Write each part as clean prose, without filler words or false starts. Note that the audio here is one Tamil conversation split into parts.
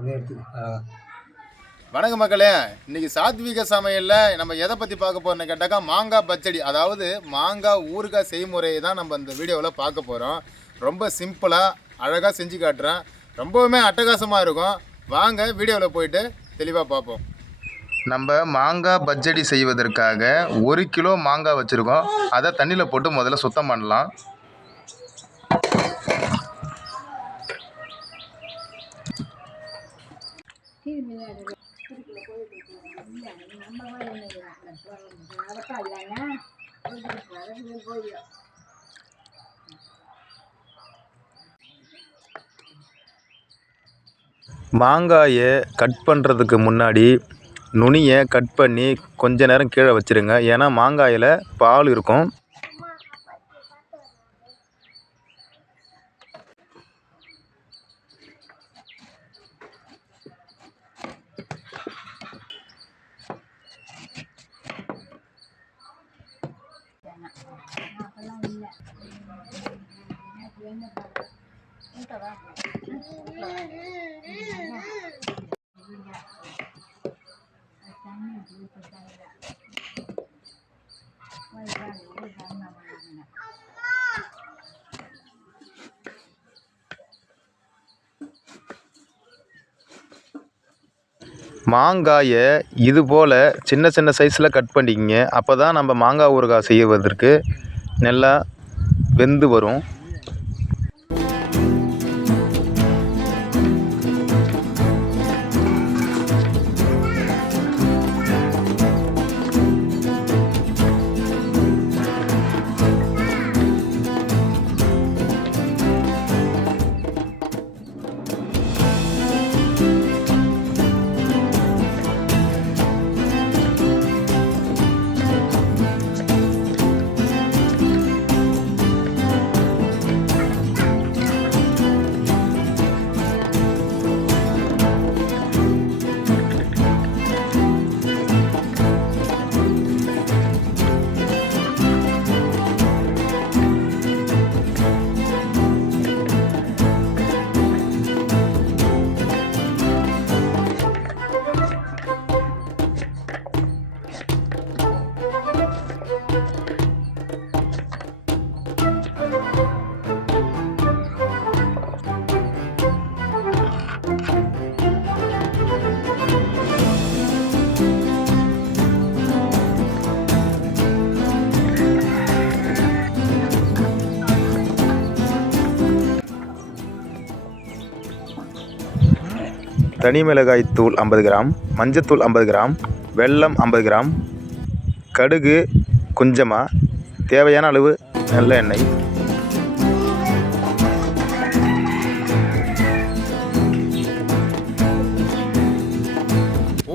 அப்படியே எடுத்து வணக்கம் மக்களே. இன்னைக்கு சாத்விக சமையலில் நம்ம எதை பற்றி பார்க்க போகிறோம்னு கேட்டாக்கா மாங்காய் பச்சடி, அதாவது மாங்காய் ஊறுகாய் செய்முறையை தான் நம்ம இந்த வீடியோவில் பார்க்க போகிறோம். ரொம்ப சிம்பிளாக அழகாக செஞ்சு காட்டுறேன். ரொம்பவுமே அட்டகாசமாக இருக்கும். வாங்க வீடியோவில் போயிட்டு தெளிவாக பார்ப்போம். நம்ம மாங்காய் பச்சடி செய்வதற்காக 1 கிலோ மாங்காய் வச்சுருக்கோம். அதை தண்ணியில் போட்டு முதல்ல சுத்தம் பண்ணலாம். மாங்காயை கட் பண்ணுறதுக்கு முன்னாடி நுனியை கட் பண்ணி கொஞ்ச நேரம் கீழே வச்சுருங்க. ஏன்னா மாங்காயில் பால் இருக்கும். மாங்காயை இது போல் சின்ன சின்ன சைஸில் கட் பண்ணிக்கிங்க. அப்போ தான் நம்ம மாங்காய் ஊறுகாய் செய்வதற்கு நல்லா வெந்து வரும். தனி மிளகாய் தூள் 50 கிராம், மஞ்சத்தூள் 50 கிராம், வெல்லம் 50 கிராம், கடுகு கொஞ்சமாக, தேவையான அளவு நல்ல எண்ணெய்.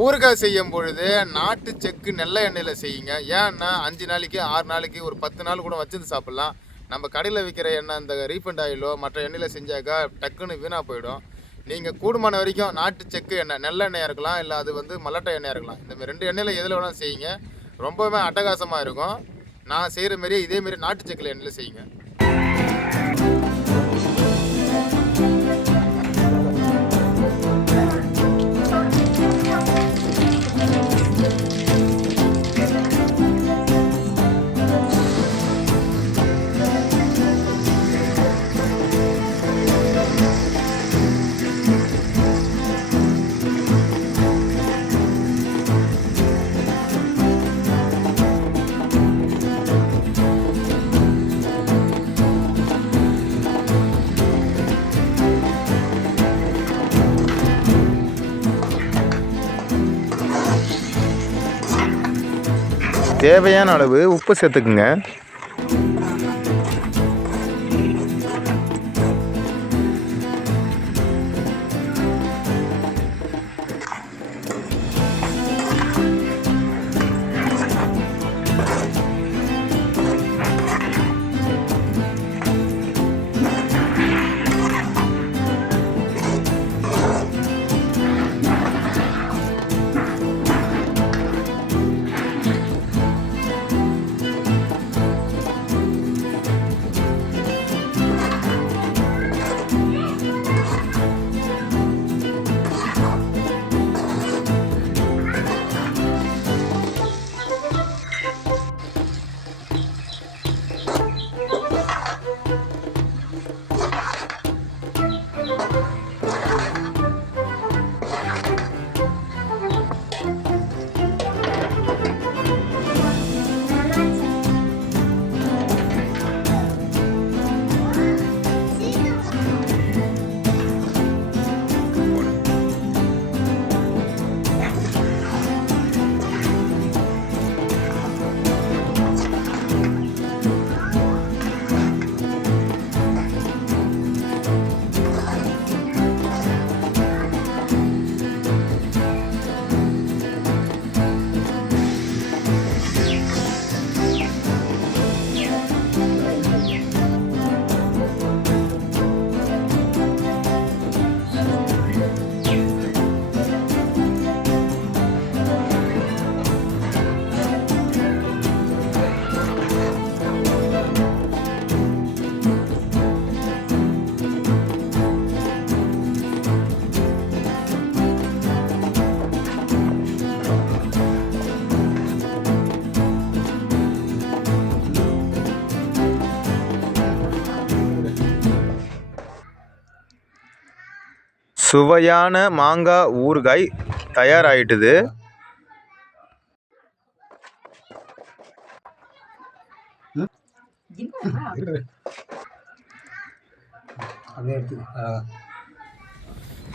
ஊறுகாய் செய்யும் பொழுது நாட்டு செக்கு நல்ல எண்ணெயில் செய்யுங்க. ஏன்னா 5 நாளைக்கு 6 நாளைக்கு ஒரு 10 நாள் கூட வச்சுருந்து சாப்பிட்லாம். நம்ம கடையில் விற்கிற எண்ணெய் இந்த ரீஃபண்ட் ஆயிலோ மற்ற எண்ணெயில் செஞ்சாக்கா டக்குன்னு வீணாக போயிடும். நீங்கள் கூடுமான வரைக்கும் நாட்டு செக்கு எண்ணெய் நல்லெண்ணெயாக இருக்கலாம், இல்லை அது மல்லட்டை எண்ணெயாக இருக்கலாம். இந்தமாதிரி 2 எண்ணெயில் எதில் வேணாலும் செய்யுங்க. ரொம்பவுமே அட்டகாசமாக இருக்கும். நான் செய்கிற மாரி இதேமாரி நாட்டு செக்கில் எண்ணெயில் செய்யுங்க. தேவையான அளவு உப்பு சேர்த்துக்குங்க. சுவையான மாங்காய் ஊறுகாய் தயாராகிட்டுது.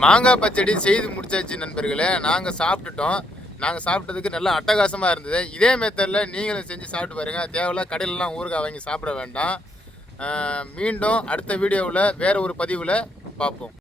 மாங்காய் பச்சடி செய்து முடிச்சாச்சு நண்பர்களே. நாங்கள் சாப்பிட்டுட்டோம். நாங்கள் சாப்பிட்டதுக்கு நல்லா அட்டகாசமாக இருந்தது. இதே மெத்தடில் நீங்களும் செஞ்சு சாப்பிட்டு பாருங்கள். தேவையில்ல கடையிலலாம் ஊறுகாய் வாங்கி சாப்பிட வேண்டாம். மீண்டும் அடுத்த வீடியோவில் வேறு ஒரு பதிவில் பார்ப்போம்.